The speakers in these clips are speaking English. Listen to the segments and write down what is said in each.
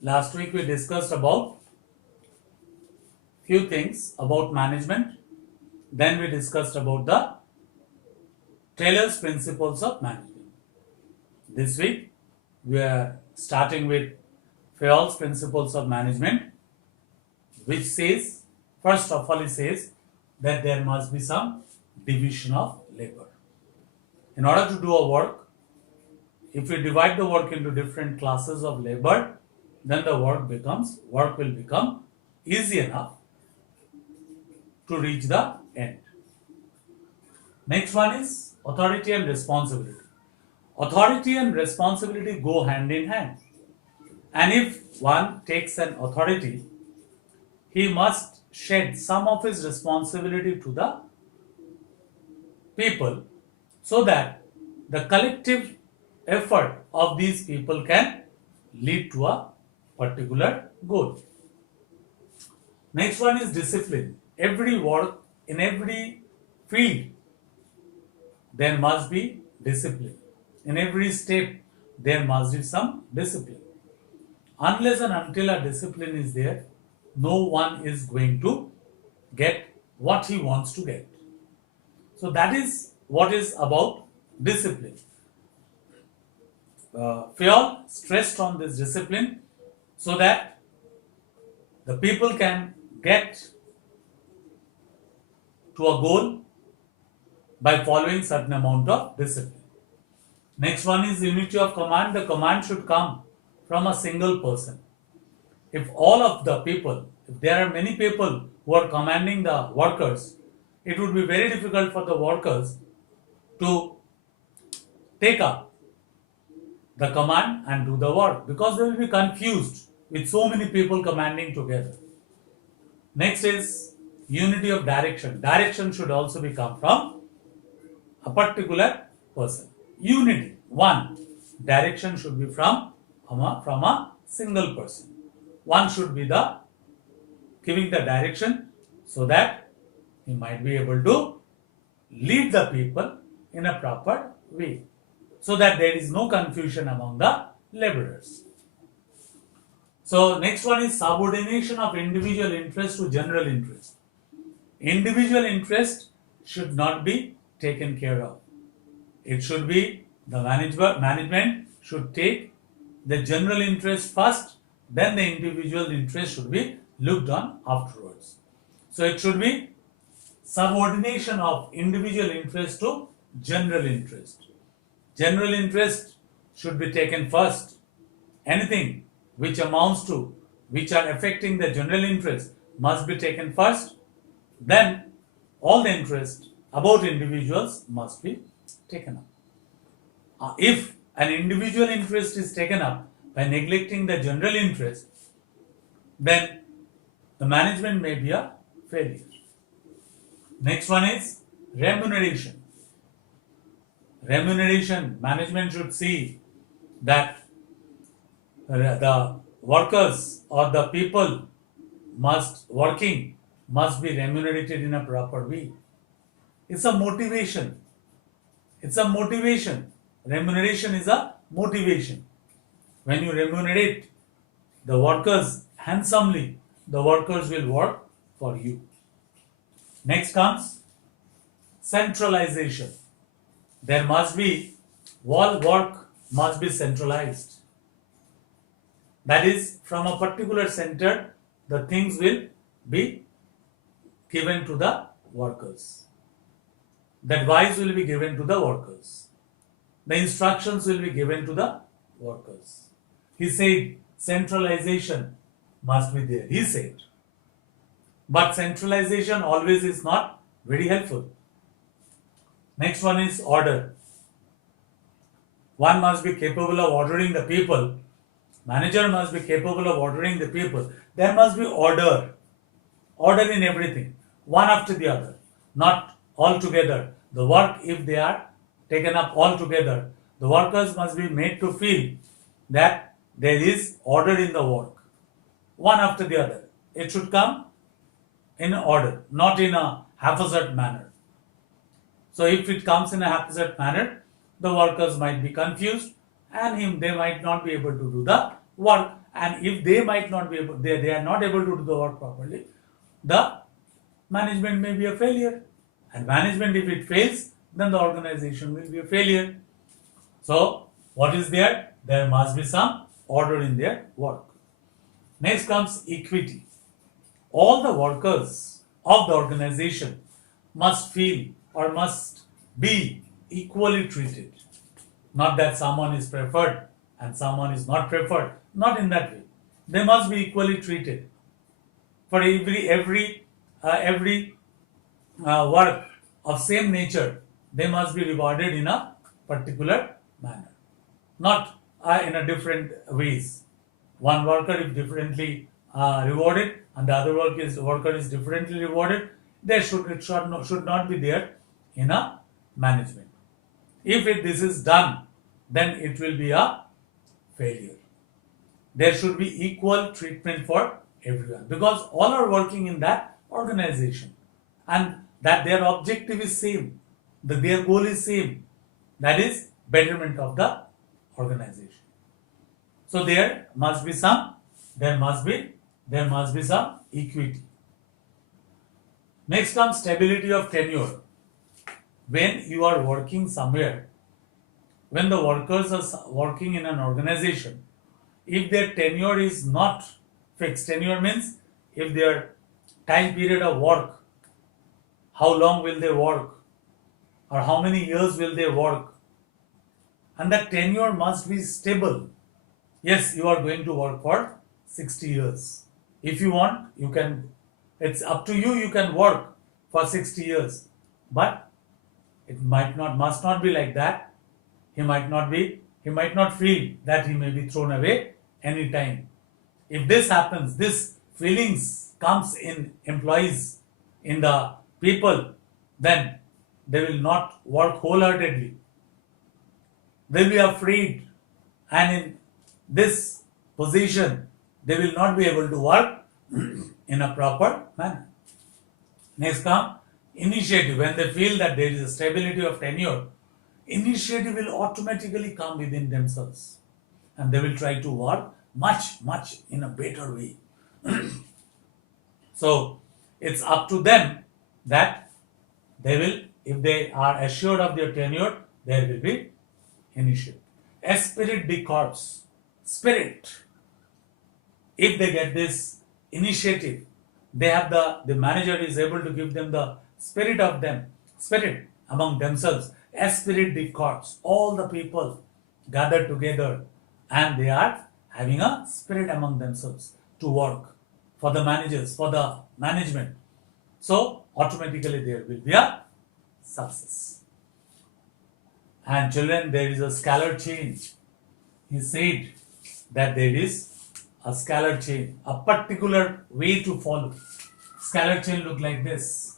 Last week we discussed about few things about management. Then we discussed about the Taylor's principles of management. This week we are starting with Fayol's principles of management, which says, first of all, it says that there must be some division of labor. In order to do a work, if we divide the work into different classes of labor, then the work will become easy enough to reach the end. Next one is authority and responsibility. Authority and responsibility go hand in hand. And if one takes an authority, he must shed some of his responsibility to the people so that the collective effort of these people can lead to a particular goal. Next one is discipline. Every work in every field there must be discipline. In every step there must be some discipline. Unless and until a discipline is there, no one is going to get what he wants to get. So that is what is about discipline. Fayol stressed on this discipline so that the people can get to a goal by following certain amount of discipline. Next one is unity of command. The command should come from a single person. If all of the people, if there are many people who are commanding the workers, it would be very difficult for the workers to take up the command and do the work because they will be confused with so many people commanding together. Next is unity of direction. Direction should also be come from a particular person. Unity, one. Direction should be from a single person. One should be the giving the direction so that he might be able to lead the people in a proper way so that there is no confusion among the laborers. So next one is subordination of individual interest to general interest. Individual interest should not be taken care of. It should be the management should take the general interest first, then the individual interest should be looked on afterwards. So it should be subordination of individual interest to general interest. General interest should be taken first. Anything which amounts to, which are affecting the general interest must be taken first. Then all the interest about individuals must be taken up. If an individual interest is taken up by neglecting the general interest, then the management may be a failure. Next one is remuneration. Remuneration, management should see that the workers or the people must be remunerated in a proper way. It's a motivation. Remuneration is a motivation. When you remunerate the workers handsomely, the workers will work for you. Next comes centralization. There must be, all work must be centralized. That is, from a particular center, the things will be given to the workers. The advice will be given to the workers. The instructions will be given to the workers. He said centralization must be there. He said. But centralization always is not very helpful. Next one is order. One must be capable of ordering the people. Manager must be capable of ordering the people. There must be order. Order in everything. One after the other. Not all together. The work, if they are taken up all together, the workers must be made to feel that there is order in the work. One after the other. It should come in order, not in a haphazard manner. So if it comes in a haphazard manner, the workers might be confused and they might not be able to do the work and if they might not be able, they are not able to do the work properly, the management may be a failure. And management, if it fails, then the organization will be a failure. So, what is there? There must be some order in their work. Next comes equity. All the workers of the organization must feel or must be equally treated. Not that someone is preferred and someone is not preferred. Not in that way. They must be equally treated. For every work of same nature, they must be rewarded in a particular manner, not in a different ways. One worker is differently rewarded, and the other worker is differently rewarded. Should not be there in a management. If this is done, then it will be a failure. There should be equal treatment for everyone, because all are working in that organization, and that their objective is same, that their goal is same, that is betterment of the organization. So there must be some equity. Next comes stability of tenure. When you are working somewhere, when the workers are working in an organization, if their tenure is not fixed, tenure means if their time period of work, how long will they work, or how many years will they work, and that tenure must be stable. Yes, you are going to work for 60 years. If you want, you can, it's up to you, you can work for 60 years. But it must not be like that. He might not feel that he may be thrown away anytime. If this happens, this feelings comes in employees, in the people, then they will not work wholeheartedly. They will be afraid, and in this position, they will not be able to work in a proper manner. Next come initiative. When they feel that there is a stability of tenure, initiative will automatically come within themselves, and they will try to work much in a better way. So it's up to them that they will, if they are assured of their tenure, there will be initiative. Esprit de corps, spirit. If they get this initiative, they have the manager is able to give them the spirit among themselves. Esprit de corps. All the people gather together and they are having a spirit among themselves to work for the managers, for the management. So automatically there will be a success. And children, there is a scalar chain. He said that there is a scalar chain, a particular way to follow. Scalar chain look like this.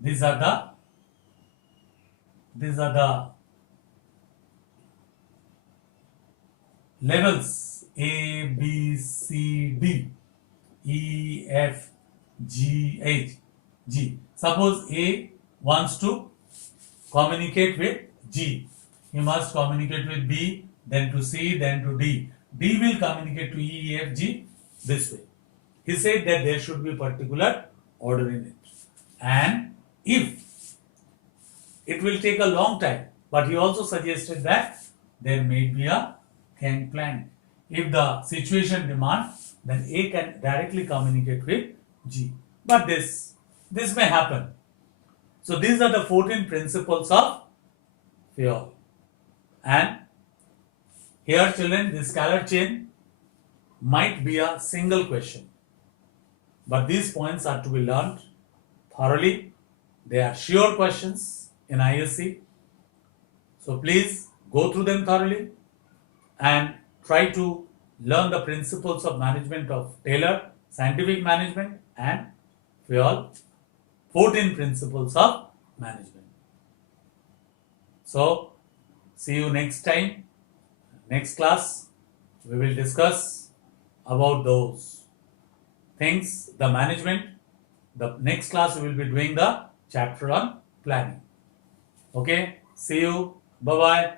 These are the levels: A, B, C, D, E, F, G, H, G. Suppose A wants to communicate with G. He must communicate with B, then to C, then to D. D will communicate to E, F, G this way. He said that there should be particular order in it. And if it will take a long time, but he also suggested that there may be a gangplank. If the situation demands, then A can directly communicate with G. But this may happen. So these are the 14 principles of Fayol. And here, children, this scalar chain might be a single question. But these points are to be learned thoroughly. They are sure questions in ISC. So please go through them thoroughly and try to learn the principles of management of Taylor, scientific management, and Fayol, 14 principles of management. So see you next time. Next class, we will discuss about those things, the management. The next class, we will be doing the chapter on planning. Okay, see you. Bye-bye.